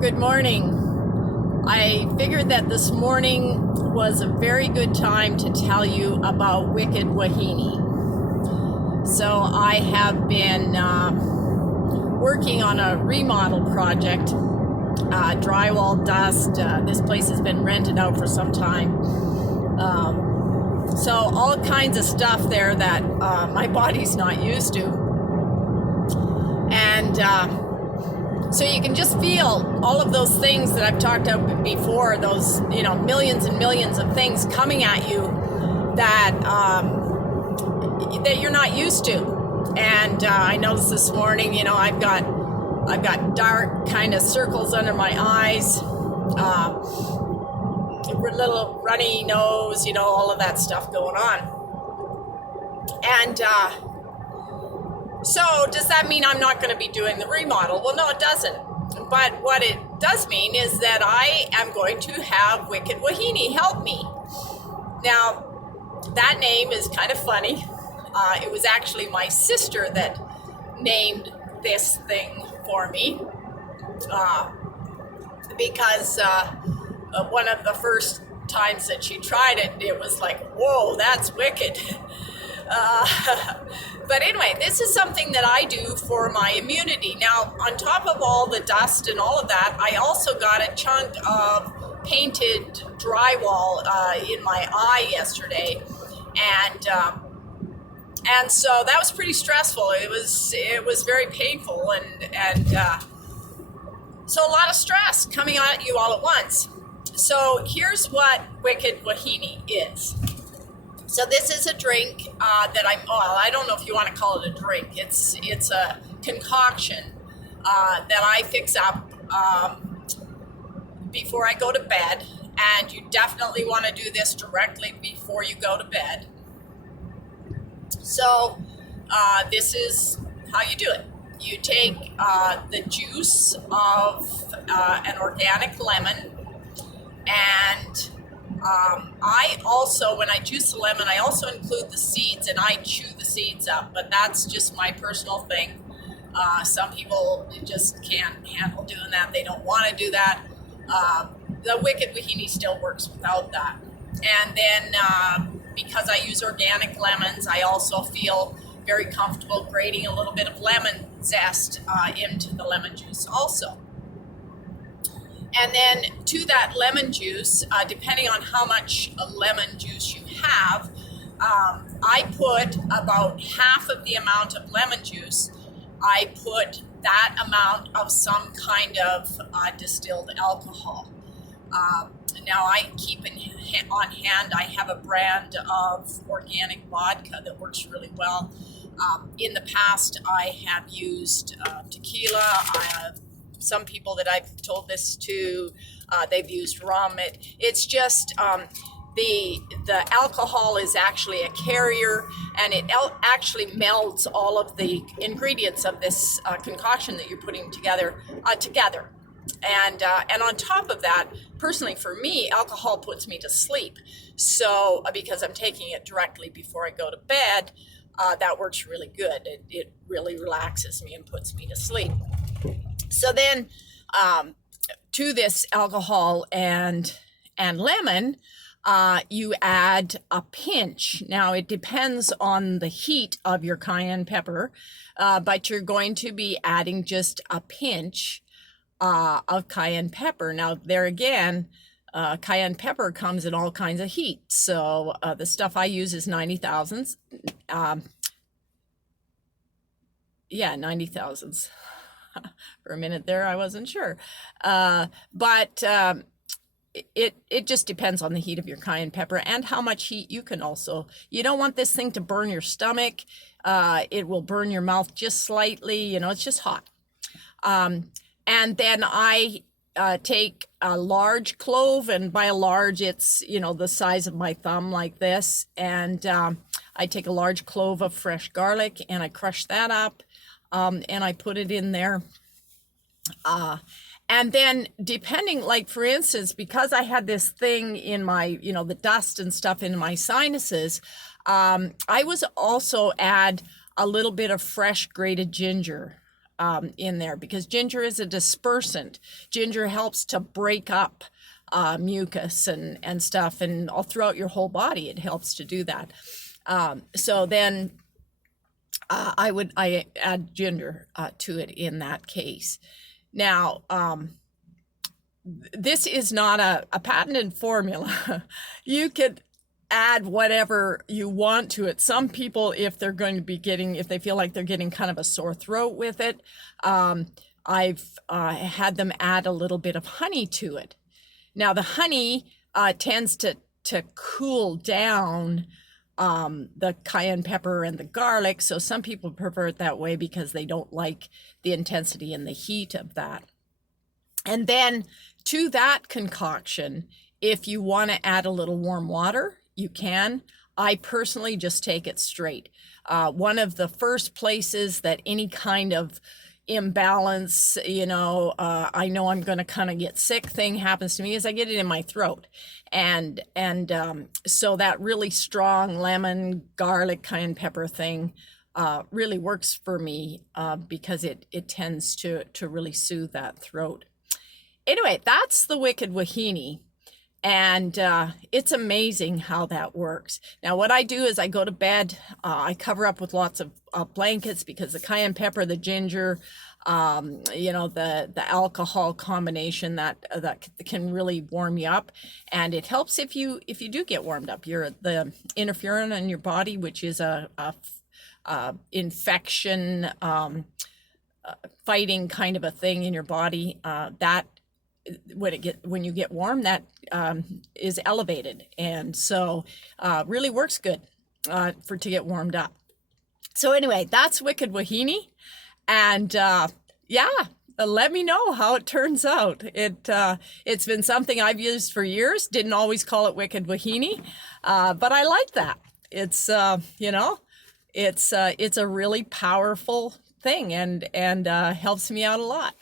Good morning. I figured that this morning was a very good time to tell you about Wicked Wahine. So I have been working on a remodel project, drywall, dust. This place has been rented out for some time. So all kinds of stuff there that my body's not used to. And so you can just feel all of those things that I've talked about before, those, millions and millions of things coming at you that that you're not used to. And I noticed this morning, I've got dark kind of circles under my eyes, little runny nose, all of that stuff going on. And so does that mean I'm not going to be doing the remodel? Well, no, it doesn't. But what it does mean is that I am going to have Wicked Wahine help me. Now, that name is kind of funny. It was actually my sister that named this thing for me because one of the first times that she tried it, it was like, whoa, that's wicked. But anyway, this is something that I do for my immunity. Now, on top of all the dust and all of that, I also got a chunk of painted drywall in my eye yesterday, and so that was pretty stressful. It was very painful, and so a lot of stress coming at you all at once. So here's what Wicked Wahine is. So this is a drink that I don't know if you want to call it a drink. It's a concoction that I fix up before I go to bed. And you definitely want to do this directly before you go to bed. So this is how you do it. You take the juice of an organic lemon, and I also, when I juice the lemon, I also include the seeds, and I chew the seeds up, but that's just my personal thing. Some people just can't handle doing that. They don't want to do that. The Wicked Wahine still works without that. And then because I use organic lemons, I also feel very comfortable grating a little bit of lemon zest into the lemon juice also. And then to that lemon juice, depending on how much lemon juice you have, I put about half of the amount of lemon juice. I put that amount of some kind of distilled alcohol. Now I keep on hand, I have a brand of organic vodka that works really well. In the past, I have used tequila. I have some people that I've told this to, they've used rum. It's just the alcohol is actually a carrier, and it actually melds all of the ingredients of this concoction that you're putting together. And on top of that, personally for me, alcohol puts me to sleep. So because I'm taking it directly before I go to bed, that works really good. It really relaxes me and puts me to sleep. So then to this alcohol and lemon, you add a pinch. Now it depends on the heat of your cayenne pepper, but you're going to be adding just a pinch of cayenne pepper. Now there again, cayenne pepper comes in all kinds of heat. So the stuff I use is 90 thousandths. 90 thousandths. For a minute there, I wasn't sure. But it just depends on the heat of your cayenne pepper and how much heat you can also. You don't want this thing to burn your stomach. It will burn your mouth just slightly. It's just hot. And then I take a large clove, and by a large, it's, the size of my thumb like this. And I take a large clove of fresh garlic, and I crush that up. And I put it in there. And then depending, like for instance, because I had this thing in my, the dust and stuff in my sinuses, I was also add a little bit of fresh grated ginger in there, because ginger is a dispersant. Ginger helps to break up mucus and stuff, and all throughout your whole body it helps to do that. So then I add ginger to it in that case. Now, this is not a patented formula. You could add whatever you want to it. Some people, if they're going to be if they feel like they're getting kind of a sore throat with it, I've had them add a little bit of honey to it. Now, the honey tends to cool down the cayenne pepper and the garlic. So some people prefer it that way because they don't like the intensity and the heat of that. And then to that concoction, if you want to add a little warm water, you can. I personally just take it straight. One of the first places that any kind of imbalance, I know I'm going to kind of get sick thing happens to me, is I get it in my throat. And so that really strong lemon, garlic, cayenne pepper thing really works for me because it tends to really soothe that throat. Anyway, that's the Wicked Wahine. And it's amazing how that works. Now, what I do is I go to bed, I cover up with lots of blankets, because the cayenne pepper, the ginger, the alcohol combination that can really warm you up. And it helps if you do get warmed up. The interferon in your body, which is a infection fighting kind of a thing in your body, that when you get warm, that is elevated, and so really works good to get warmed up. So anyway, that's Wicked Wahine, and let me know how it turns out. It's been something I've used for years. Didn't always call it Wicked Wahine, but I like that. It's it's a really powerful thing, and helps me out a lot.